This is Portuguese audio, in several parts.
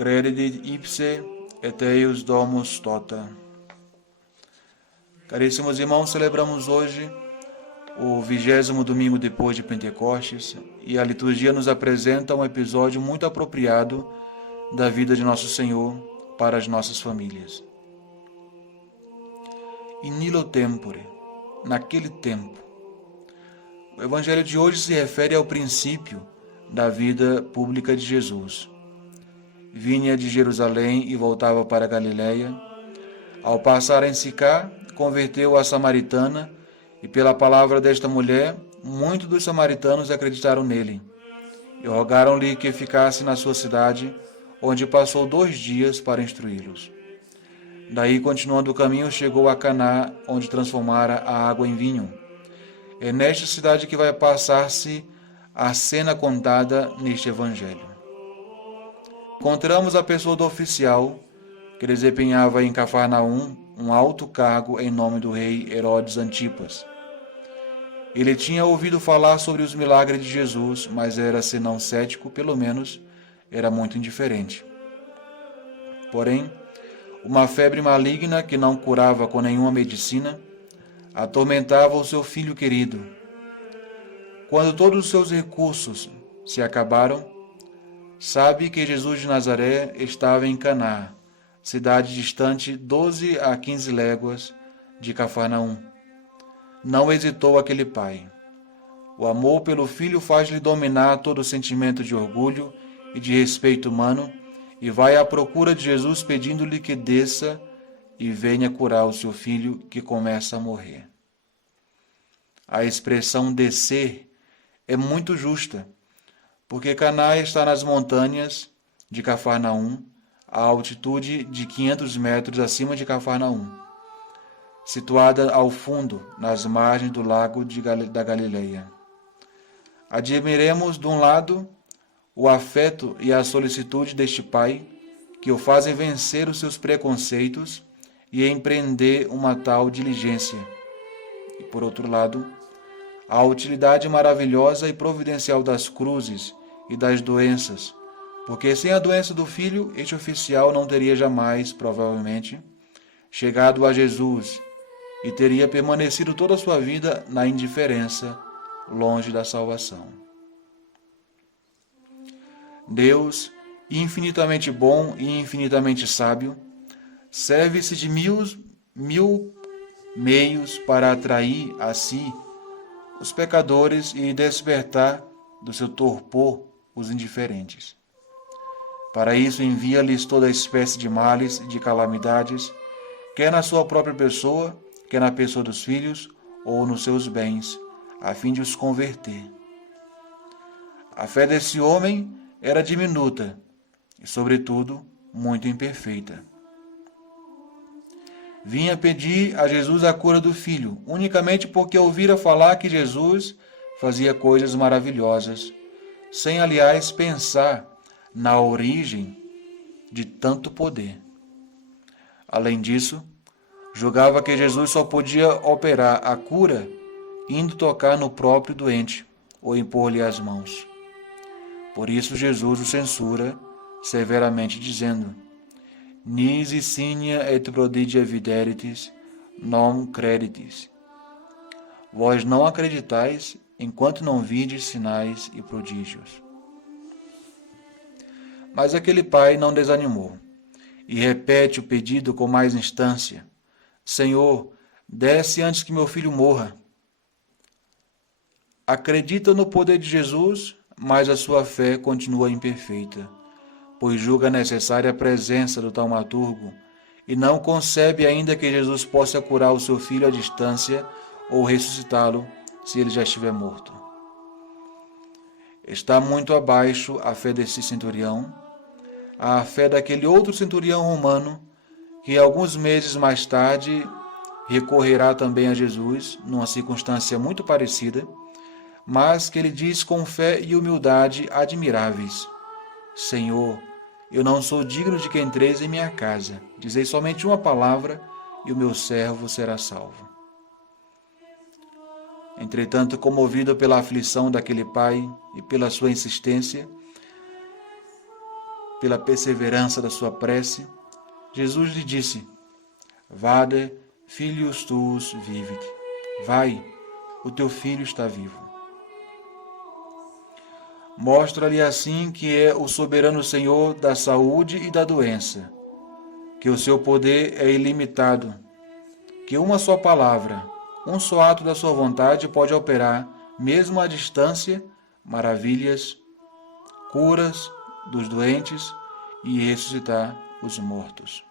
Credit ipse et eius domus tota. Caríssimos irmãos, celebramos hoje o 20º domingo depois de Pentecostes e a liturgia nos apresenta um episódio muito apropriado da vida de Nosso Senhor para as nossas famílias. In illo tempore, naquele tempo. O Evangelho de hoje se refere ao princípio da vida pública de Jesus. Vinha de Jerusalém e voltava para Galiléia. Ao passar em Sicá, converteu a samaritana, e pela palavra desta mulher, muitos dos samaritanos acreditaram nele, e rogaram-lhe que ficasse na sua cidade, onde passou 2 dias para instruí-los. Daí, continuando o caminho, chegou a Caná, onde transformara a água em vinho. É nesta cidade que vai passar-se a cena contada neste Evangelho. Encontramos a pessoa do oficial, que desempenhava em Cafarnaum um alto cargo em nome do rei Herodes Antipas. Ele tinha ouvido falar sobre os milagres de Jesus, mas era, se não cético, pelo menos era muito indiferente. Porém, uma febre maligna que não curava com nenhuma medicina atormentava o seu filho querido. Quando todos os seus recursos se acabaram, sabe que Jesus de Nazaré estava em Caná, cidade distante 12 a 15 léguas de Cafarnaum. Não hesitou aquele pai. O amor pelo filho faz-lhe dominar todo o sentimento de orgulho e de respeito humano e vai à procura de Jesus pedindo-lhe que desça e venha curar o seu filho que começa a morrer. A expressão descer é muito justa, porque Caná está nas montanhas de Cafarnaum, a altitude de 500 metros acima de Cafarnaum, situada ao fundo, nas margens do lago da Galileia. Admiremos, de um lado, o afeto e a solicitude deste pai, que o fazem vencer os seus preconceitos e empreender uma tal diligência. E, por outro lado, a utilidade maravilhosa e providencial das cruzes e das doenças, porque sem a doença do filho, este oficial não teria jamais, provavelmente, chegado a Jesus e teria permanecido toda a sua vida na indiferença, longe da salvação. Deus, infinitamente bom e infinitamente sábio, serve-se de mil meios para atrair a si os pecadores e despertar do seu torpor os indiferentes. Para isso envia-lhes toda espécie de males e de calamidades, quer na sua própria pessoa, quer na pessoa dos filhos ou nos seus bens, a fim de os converter. A fé desse homem era diminuta e, sobretudo, muito imperfeita. Vinha pedir a Jesus a cura do filho, unicamente porque ouvira falar que Jesus fazia coisas maravilhosas, sem, aliás, pensar na origem de tanto poder. Além disso, julgava que Jesus só podia operar a cura indo tocar no próprio doente ou impor-lhe as mãos. Por isso Jesus o censura severamente, dizendo: Nisi signia et prodigia videritis, non creditis. Vós não acreditais, enquanto não vides sinais e prodígios. Mas aquele pai não desanimou, e repete o pedido com mais instância: Senhor, desce antes que meu filho morra. Acredita no poder de Jesus, mas a sua fé continua imperfeita, pois julga necessária a presença do taumaturgo e não concebe ainda que Jesus possa curar o seu filho à distância ou ressuscitá-lo se ele já estiver morto. Está muito abaixo a fé desse centurião, a fé daquele outro centurião romano que alguns meses mais tarde recorrerá também a Jesus, numa circunstância muito parecida, mas que ele diz com fé e humildade admiráveis: Senhor, eu não sou digno de que entreis em minha casa. Dizei somente uma palavra e o meu servo será salvo. Entretanto, comovido pela aflição daquele pai e pela sua insistência, pela perseverança da sua prece, Jesus lhe disse: Vade, filius tuus vivit. Vai, o teu filho está vivo. Mostra-lhe assim que é o soberano Senhor da saúde e da doença, que o seu poder é ilimitado, que uma só palavra, um só ato da sua vontade pode operar, mesmo à distância, maravilhas, curas dos doentes e ressuscitar os mortos.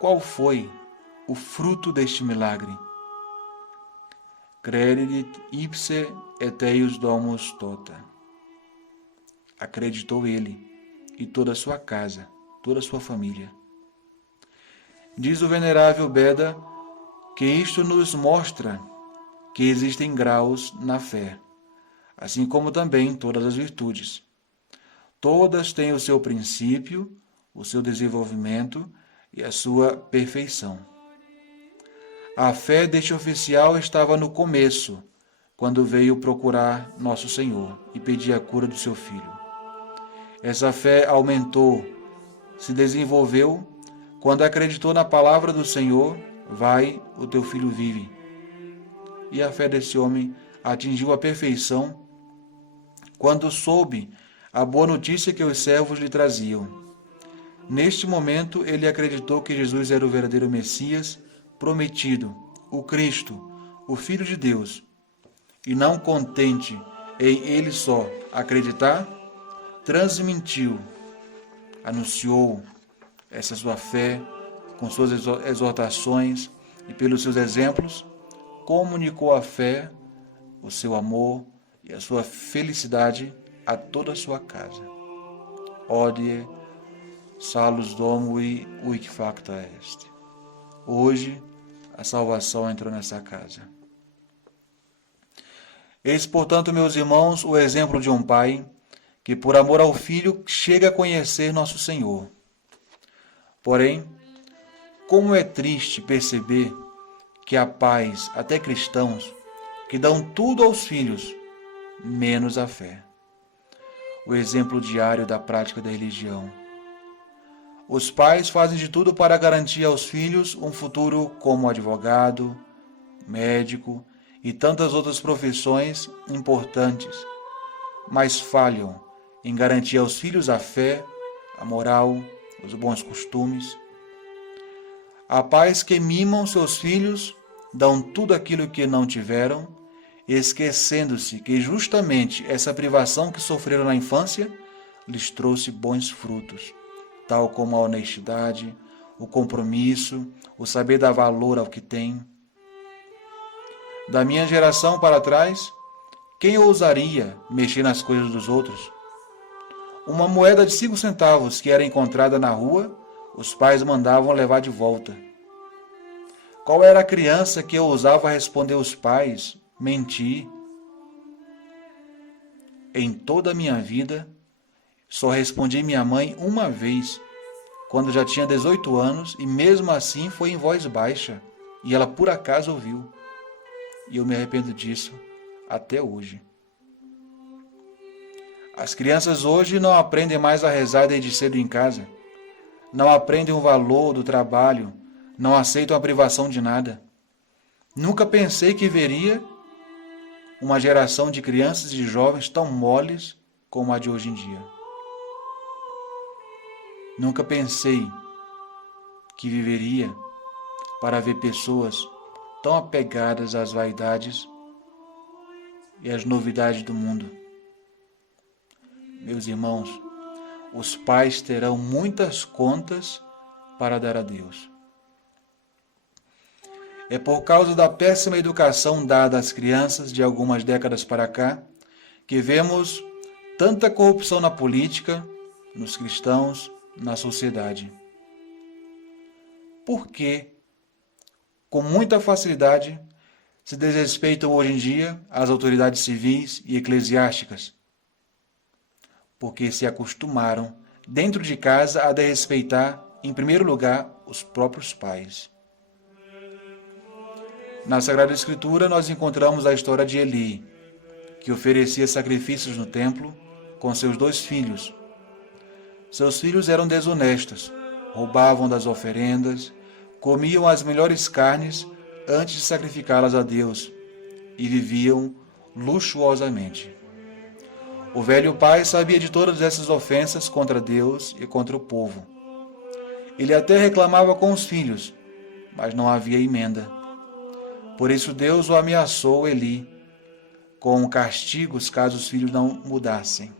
Qual foi o fruto deste milagre? Credit ipse et eius domus tota. Acreditou ele e toda a sua casa, toda a sua família. Diz o venerável Beda que isto nos mostra que existem graus na fé, assim como também todas as virtudes. Todas têm o seu princípio, o seu desenvolvimento e a sua perfeição. A fé deste oficial estava no começo, quando veio procurar Nosso Senhor e pedir a cura do seu filho. Essa fé aumentou, se desenvolveu, quando acreditou na palavra do Senhor: vai, o teu filho vive. E a fé desse homem atingiu a perfeição quando soube a boa notícia que os servos lhe traziam. Neste momento, ele acreditou que Jesus era o verdadeiro Messias prometido, o Cristo, o Filho de Deus. E não contente em ele só acreditar, transmitiu, anunciou essa sua fé com suas exortações e pelos seus exemplos, comunicou a fé, o seu amor e a sua felicidade a toda a sua casa. Odie salus domui uic facta est. Hoje, a salvação entrou nessa casa. Eis, portanto, meus irmãos, o exemplo de um pai que, por amor ao filho, chega a conhecer nosso Senhor. Porém, como é triste perceber que há pais, até cristãos, que dão tudo aos filhos, menos a fé. O exemplo diário da prática da religião. Os pais fazem de tudo para garantir aos filhos um futuro como advogado, médico e tantas outras profissões importantes, mas falham em garantir aos filhos a fé, a moral, os bons costumes. Há pais que mimam seus filhos, dão tudo aquilo que não tiveram, esquecendo-se que justamente essa privação que sofreram na infância lhes trouxe bons frutos, tal como a honestidade, o compromisso, o saber dar valor ao que tem. Da minha geração para trás, quem ousaria mexer nas coisas dos outros? Uma moeda de 5 centavos que era encontrada na rua, os pais mandavam levar de volta. Qual era a criança que ousava responder aos pais, mentir? Em toda a minha vida, só respondi minha mãe uma vez, quando já tinha 18 anos, e mesmo assim foi em voz baixa, e ela por acaso ouviu. E eu me arrependo disso até hoje. As crianças hoje não aprendem mais a rezar desde cedo em casa, não aprendem o valor do trabalho, não aceitam a privação de nada. Nunca pensei que veria uma geração de crianças e jovens tão moles como a de hoje em dia. Nunca pensei que viveria para ver pessoas tão apegadas às vaidades e às novidades do mundo. Meus irmãos, os pais terão muitas contas para dar a Deus. É por causa da péssima educação dada às crianças de algumas décadas para cá que vemos tanta corrupção na política, nos cristãos, na sociedade. Por que, com muita facilidade, se desrespeitam hoje em dia as autoridades civis e eclesiásticas? Porque se acostumaram, dentro de casa, a desrespeitar, em primeiro lugar, os próprios pais. Na Sagrada Escritura, nós encontramos a história de Eli, que oferecia sacrifícios no templo com seus 2 filhos, Seus filhos eram desonestos, roubavam das oferendas, comiam as melhores carnes antes de sacrificá-las a Deus e viviam luxuosamente. O velho pai sabia de todas essas ofensas contra Deus e contra o povo. Ele até reclamava com os filhos, mas não havia emenda. Por isso Deus o ameaçou Eli com castigos caso os filhos não mudassem.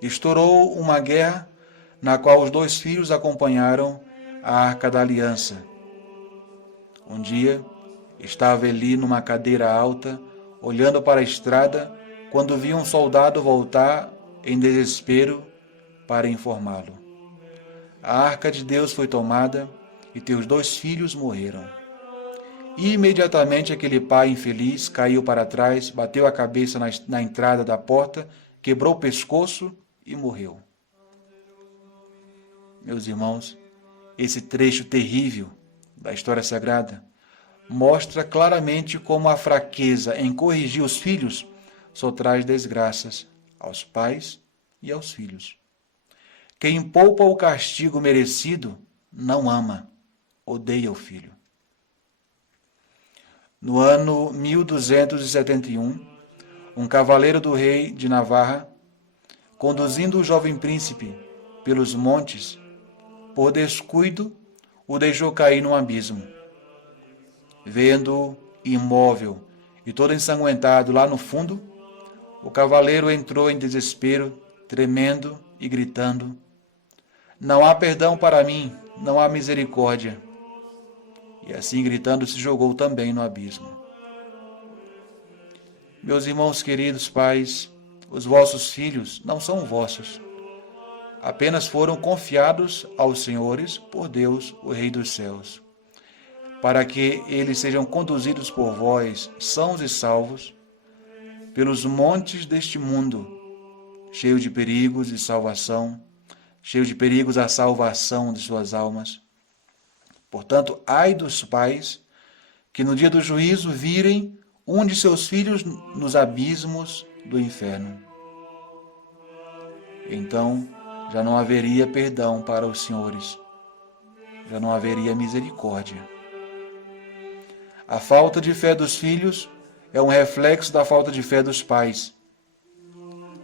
Estourou uma guerra na qual os 2 filhos acompanharam a Arca da Aliança. Um dia, estava Eli numa cadeira alta, olhando para a estrada, quando viu um soldado voltar em desespero para informá-lo. A Arca de Deus foi tomada e teus 2 filhos morreram. E imediatamente aquele pai infeliz caiu para trás, bateu a cabeça na entrada da porta, quebrou o pescoço e morreu. Meus irmãos, esse trecho terrível da história sagrada mostra claramente como a fraqueza em corrigir os filhos só traz desgraças aos pais e aos filhos. Quem poupa o castigo merecido não ama, odeia o filho. No ano 1271, um cavaleiro do rei de Navarra, conduzindo o jovem príncipe pelos montes, por descuido, o deixou cair num abismo. Vendo-o imóvel e todo ensanguentado lá no fundo, o cavaleiro entrou em desespero, tremendo e gritando: "Não há perdão para mim, não há misericórdia." E assim gritando se jogou também no abismo. Meus irmãos queridos pais, os vossos filhos não são vossos. Apenas foram confiados aos senhores por Deus, o Rei dos céus, para que eles sejam conduzidos por vós, sãos e salvos, pelos montes deste mundo, cheio de perigos e salvação, cheio de perigos à salvação de suas almas. Portanto, ai dos pais que no dia do juízo virem um de seus filhos nos abismos do inferno. Então, já não haveria perdão para os senhores, já não haveria misericórdia. A falta de fé dos filhos é um reflexo da falta de fé dos pais.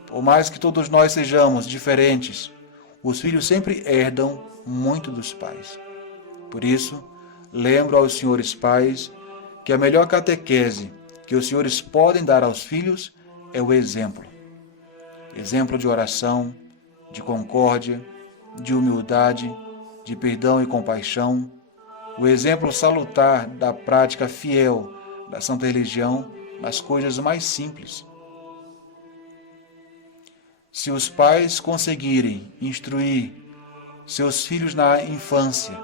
Por mais que todos nós sejamos diferentes, os filhos sempre herdam muito dos pais. Por isso, lembro aos senhores pais que a melhor catequese que os senhores podem dar aos filhos é o exemplo. Exemplo de oração, de concórdia, de humildade, de perdão e compaixão, o exemplo salutar da prática fiel da Santa Religião nas coisas mais simples. Se os pais conseguirem instruir seus filhos na infância,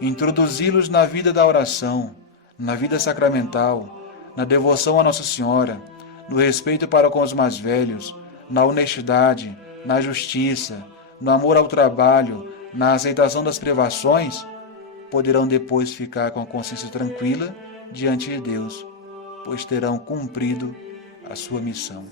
introduzi-los na vida da oração, na vida sacramental, na devoção a Nossa Senhora, no respeito para com os mais velhos, na honestidade, na justiça, no amor ao trabalho, na aceitação das privações, poderão depois ficar com a consciência tranquila diante de Deus, pois terão cumprido a sua missão.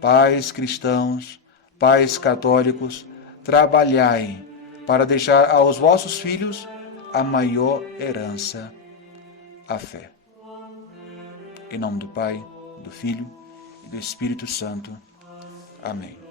Pais cristãos, pais católicos, trabalhai para deixar aos vossos filhos a maior herança, a fé. Em nome do Pai, do Filho e do Espírito Santo. Amém.